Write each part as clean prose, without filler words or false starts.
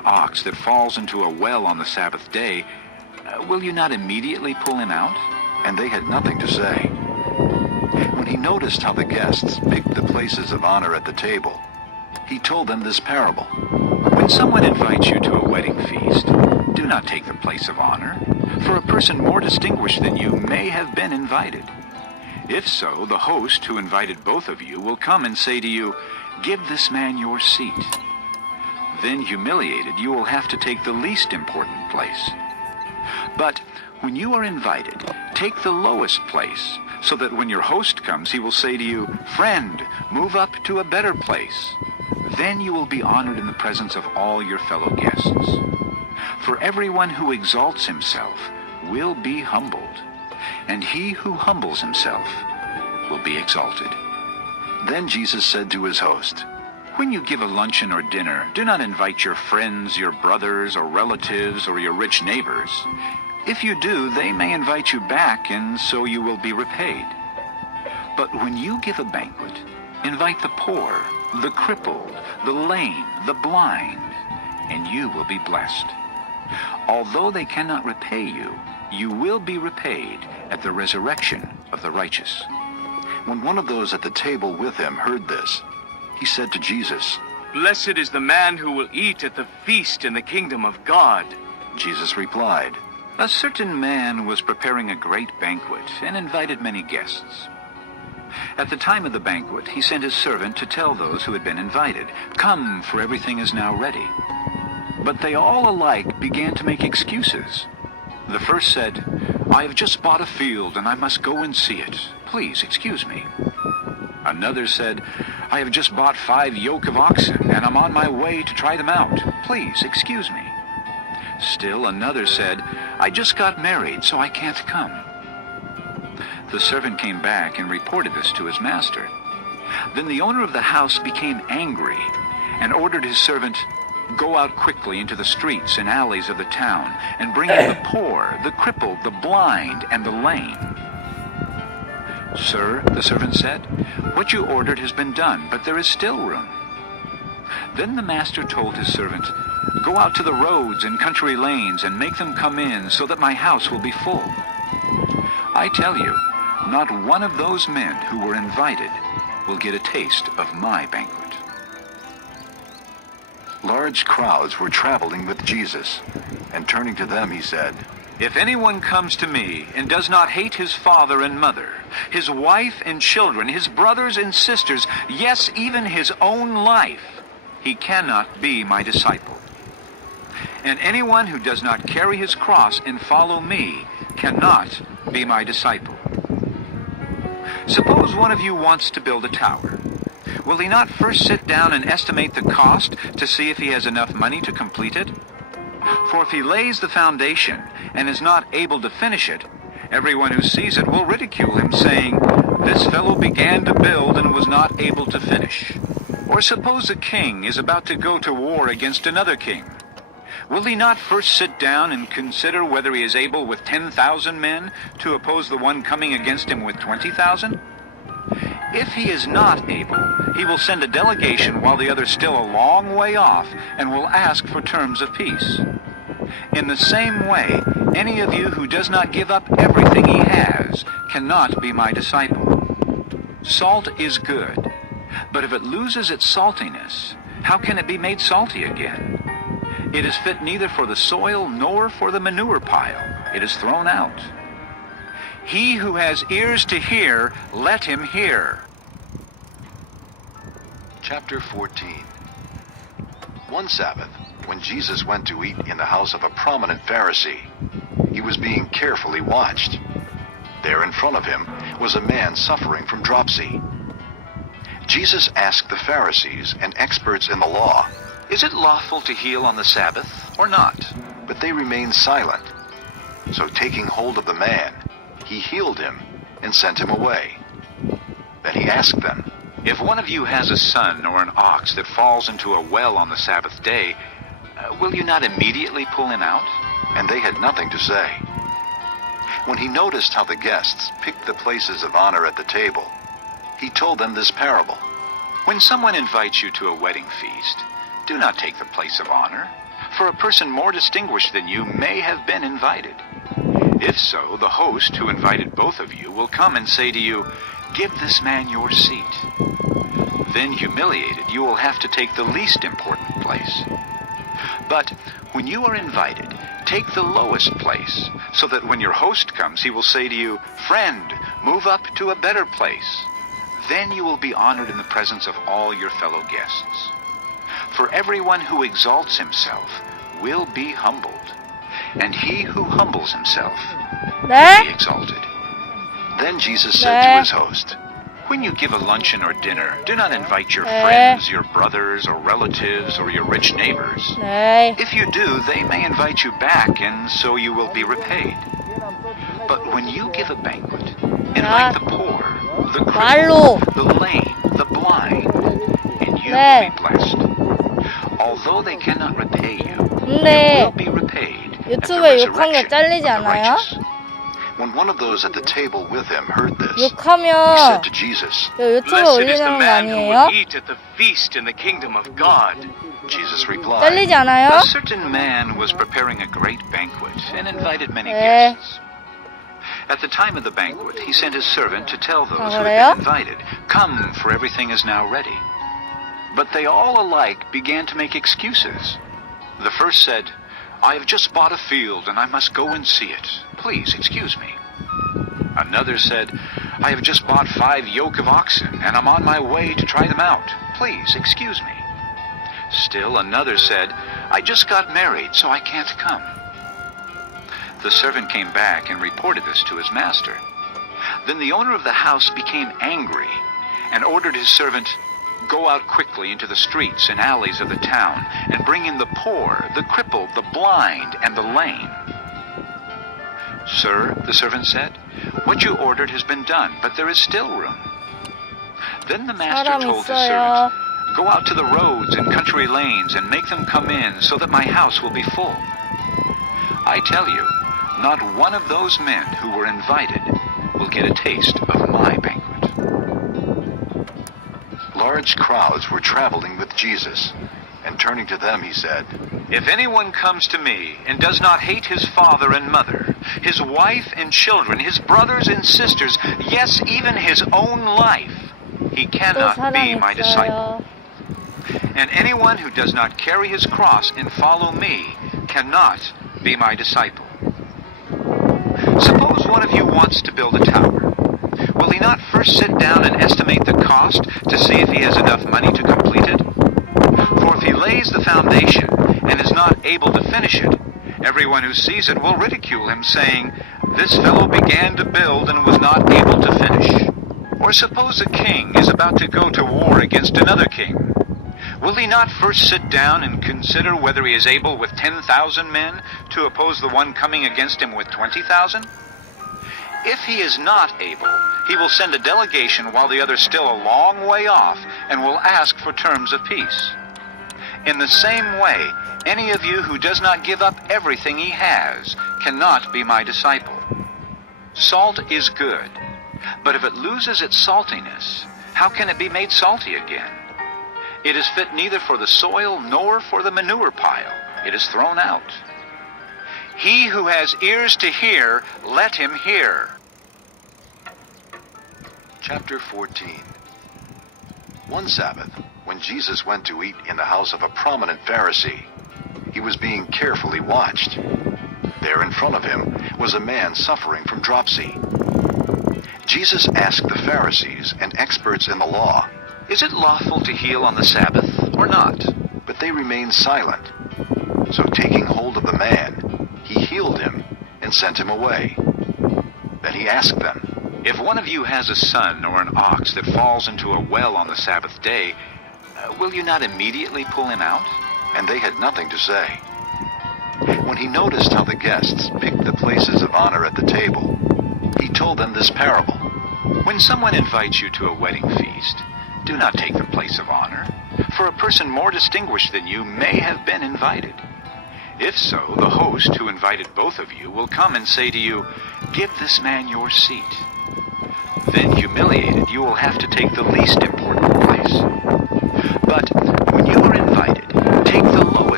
ox that falls into a well on the Sabbath day, will you not immediately pull him out?" And they had nothing to say. When he noticed how the guests picked the places of honor at the table, he told them this parable. "When someone invites you to a wedding feast, do not take the place of honor, for a person more distinguished than you may have been invited. If so, the host who invited both of you will come and say to you, 'Give this man your seat.' Then, humiliated, you will have to take the least important place. But when you are invited, take the lowest place, so that when your host comes, he will say to you, 'Friend, move up to a better place.' Then you will be honored in the presence of all your fellow guests. For everyone who exalts himself will be humbled, and he who humbles himself will be exalted." Then Jesus said to his host, "When you give a luncheon or dinner, do not invite your friends, your brothers or relatives, or your rich neighbors. If you do, they may invite you back, and so you will be repaid. But when you give a banquet, invite the poor, the crippled, the lame, the blind, and you will be blessed. Although they cannot repay you, you will be repaid at the resurrection of the righteous." When one of those at the table with him heard this, he said to Jesus, "Blessed is the man who will eat at the feast in the kingdom of God." Jesus replied, "A certain man was preparing a great banquet and invited many guests. At the time of the banquet, he sent his servant to tell those who had been invited, 'Come, for everything is now ready.' But they all alike began to make excuses. The first said, 'I have just bought a field and I must go and see it. Please excuse me.' Another said, 'I have just bought 5 yoke of oxen and I'm on my way to try them out. Please excuse me.' Still another said, 'I just got married, so I can't come.' The servant came back and reported this to his master. Then the owner of the house became angry and ordered his servant, 'Go out quickly into the streets and alleys of the town and bring in the poor, the crippled, the blind, and the lame.' 'Sir,' the servant said, 'what you ordered has been done, but there is still room.' Then the master told his servant, 'Go out to the roads and country lanes and make them come in so that my house will be full.' I tell you, not one of those men who were invited will get a taste of my banquet." Large crowds were traveling with Jesus, and turning to them he said, "If anyone comes to me and does not hate his father and mother, his wife and children, his brothers and sisters, yes, even his own life, he cannot be my disciple. And anyone who does not carry his cross and follow me cannot be my disciple. Suppose one of you wants to build a tower. Will he not first sit down and estimate the cost to see if he has enough money to complete it? For if he lays the foundation and is not able to finish it, everyone who sees it will ridicule him, saying, 'This fellow began to build and was not able to finish.' Or suppose a king is about to go to war against another king. Will he not first sit down and consider whether he is able with 10,000 men to oppose the one coming against him with 20,000? If he is not able, he will send a delegation while the other is still a long way off and will ask for terms of peace. In the same way, any of you who does not give up everything he has cannot be my disciple. Salt is good, but if it loses its saltiness, how can it be made salty again? It is fit neither for the soil nor for the manure pile. It is thrown out. He who has ears to hear, let him hear." Chapter 14. One Sabbath, when Jesus went to eat in the house of a prominent Pharisee, he was being carefully watched. There in front of him was a man suffering from dropsy. Jesus asked the Pharisees and experts in the law, "Is it lawful to heal on the Sabbath or not?" but they remained silent. So taking hold of the man, he healed him and sent him away. Then he asked them, "If one of you has a son or an ox that falls into a well on the Sabbath day, will you not immediately pull him out?" And they had nothing to say. When he noticed how the guests picked the places of honor at the table, he told them this parable. "When someone invites you to a wedding feast, do not take the place of honor, for a person more distinguished than you may have been invited. If so, the host who invited both of you will come and say to you, "Give this man your seat." Then, humiliated, you will have to take the least important place. But when you are invited, take the lowest place, so that when your host comes, he will say to you, "Friend, move up to a better place." Then you will be honored in the presence of all your fellow guests. For everyone who exalts himself will be humbled, and he who humbles himself will 네? be exalted. Then Jesus 네. said to his host, "When you give a luncheon or dinner, do not invite your 네. friends, your brothers or relatives, or your rich neighbors. 네. If you do, they may invite you back, and so you will be repaid. But when you give a banquet, invite the poor, the 말로. crippled, the lame, the blind, and you 네. will be blessed. Although they cannot repay you, you 근데 will be repaid at the 유튜브에 욕한 게 resurrection 잘리지 of the 않아요? righteous." When one of those at the table with him heard this, he 욕하면 said to Jesus, 이거 유튜브에 Blessed is the 올리는 거 man who 아니에요? will eat at the feast in the kingdom of God. Jesus replied, 잘리지 않아요? A certain man was preparing a great banquet and invited many 네. guests. At the time of the banquet, he sent his servant to tell those who 그래요? had been invited, "Come, for everything is now ready." But they all alike began to make excuses. The first said, "I have just bought a field and I must go and see it. Please excuse me." Another said, "I have just bought 5 yoke of oxen and I'm on my way to try them out. Please excuse me." Still another said, "I just got married, so I can't come." The servant came back and reported this to his master. Then the owner of the house became angry and ordered his servant, "Go out quickly into the streets and alleys of the town and bring in the poor, the crippled, the blind, and the lame." "Sir," the servant said, "what you ordered has been done, but there is still room." Then the master 사람 told his 있어요. servant, "Go out to the roads and country lanes and make them come in so that my house will be full." I tell you, not one of those men who were invited will get a taste of my banquet. large crowds were traveling with Jesus, and turning to them he said, "If anyone comes to me and does not hate his father and mother, his wife and children, his brothers and sisters, yes, even his own life, he 또 cannot be my disciple. 사랑했어요. And anyone who does not carry his cross and follow me cannot be my disciple. Suppose one of you wants to build a tower. Will he not first sit down and estimate the cost to see if he has enough money to complete it? For if he lays the foundation and is not able to finish it, everyone who sees it will ridicule him, saying, 'This fellow began to build and was not able to finish.' Or suppose a king is about to go to war against another king. Will he not first sit down and consider whether he is able with 10,000 men to oppose the one coming against him with 20,000? If he is not able, he will send a delegation while the other is still a long way off and will ask for terms of peace. In the same way, any of you who does not give up everything he has cannot be my disciple. Salt is good, but if it loses its saltiness, how can it be made salty again? It is fit neither for the soil nor for the manure pile. It is thrown out. He who has ears to hear, let him hear." Chapter 14. One Sabbath, when Jesus went to eat in the house of a prominent Pharisee, he was being carefully watched. There in front of him was a man suffering from dropsy. Jesus asked the Pharisees and experts in the law, "Is it lawful to heal on the Sabbath or not?" but they remained silent. So taking hold of the man, he healed him and sent him away. Then he asked them, "If one of you has a son or an ox that falls into a well on the Sabbath day, will you not immediately pull him out?" and they had nothing to say. When he noticed how the guests picked the places of honor at the table, he told them this parable. "When someone invites you to a wedding feast, do not take the place of honor, for a person more distinguished than you may have been invited. If so, the host who invited both of you will come and say to you, 'Give this man your seat.' Then, humiliated, you will have to take the least important place. But when you are invited, take the lowest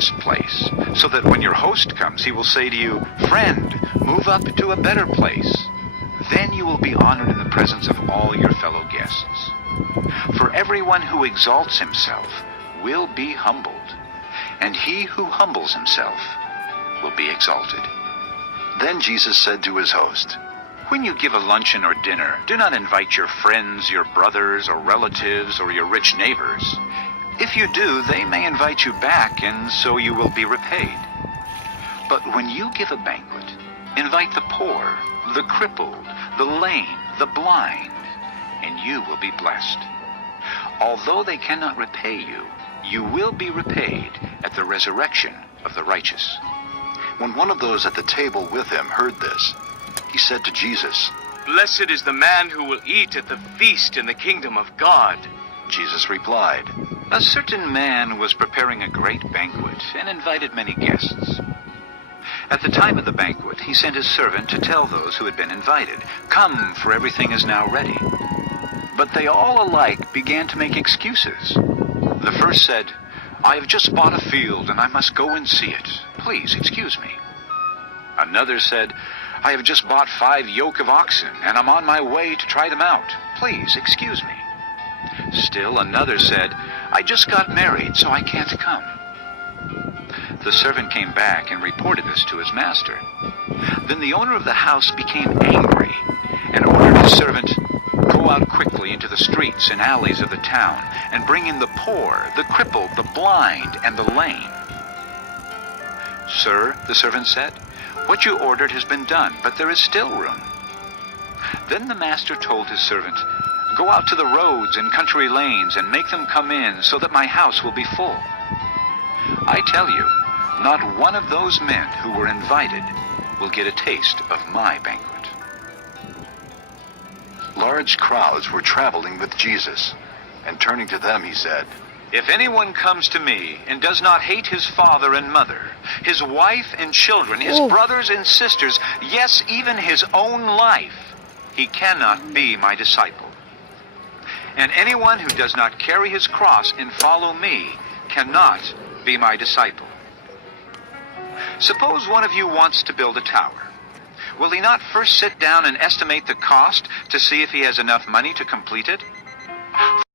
lowest place, so that when your host comes, he will say to you, "Friend, move up to a better place." Then you will be honored in the presence of all your fellow guests. For everyone who exalts himself will be humbled, and he who humbles himself will be exalted. Then Jesus said to his host, When you give a luncheon or dinner, do not invite your friends, your brothers or relatives, or your rich neighbors. If you do, they may invite you back, and so you will be repaid. But when you give a banquet, invite the poor, the crippled, the lame, the blind, and you will be blessed. Although they cannot repay you, you will be repaid at the resurrection of the righteous. When one of those at the table with him heard this, he said to Jesus, Blessed is the man who will eat at the feast in the kingdom of God. Jesus replied, A certain man was preparing a great banquet and invited many guests. At the time of the banquet, he sent his servant to tell those who had been invited, "Come, for everything is now ready." But they all alike began to make excuses. The first said, "I have just bought a field and I must go and see it. Please excuse me." Another said, "I have just bought 5 yoke of oxen and I'm on my way to try them out. Please excuse me." Still another said, "I just got married, so I can't come." The servant came back and reported this to his master. Then the owner of the house became angry and ordered his servant, "Go out quickly into the streets and alleys of the town and bring in the poor, the crippled, the blind, and the lame." "Sir," the servant said, "what you ordered has been done, but there is still room." Then the master told his servant, "Go out to the roads and country lanes and make them come in so that my house will be full. I tell you, not one of those men who were invited will get a taste of my banquet." Large crowds were traveling with Jesus, and turning to them he said, "If anyone comes to me and does not hate his father and mother, his wife and children, his brothers and sisters, yes, even his own life, he cannot be my disciple. And anyone who does not carry his cross and follow me cannot be my disciple. Suppose one of you wants to build a tower. Will he not first sit down and estimate the cost to see if he has enough money to complete it?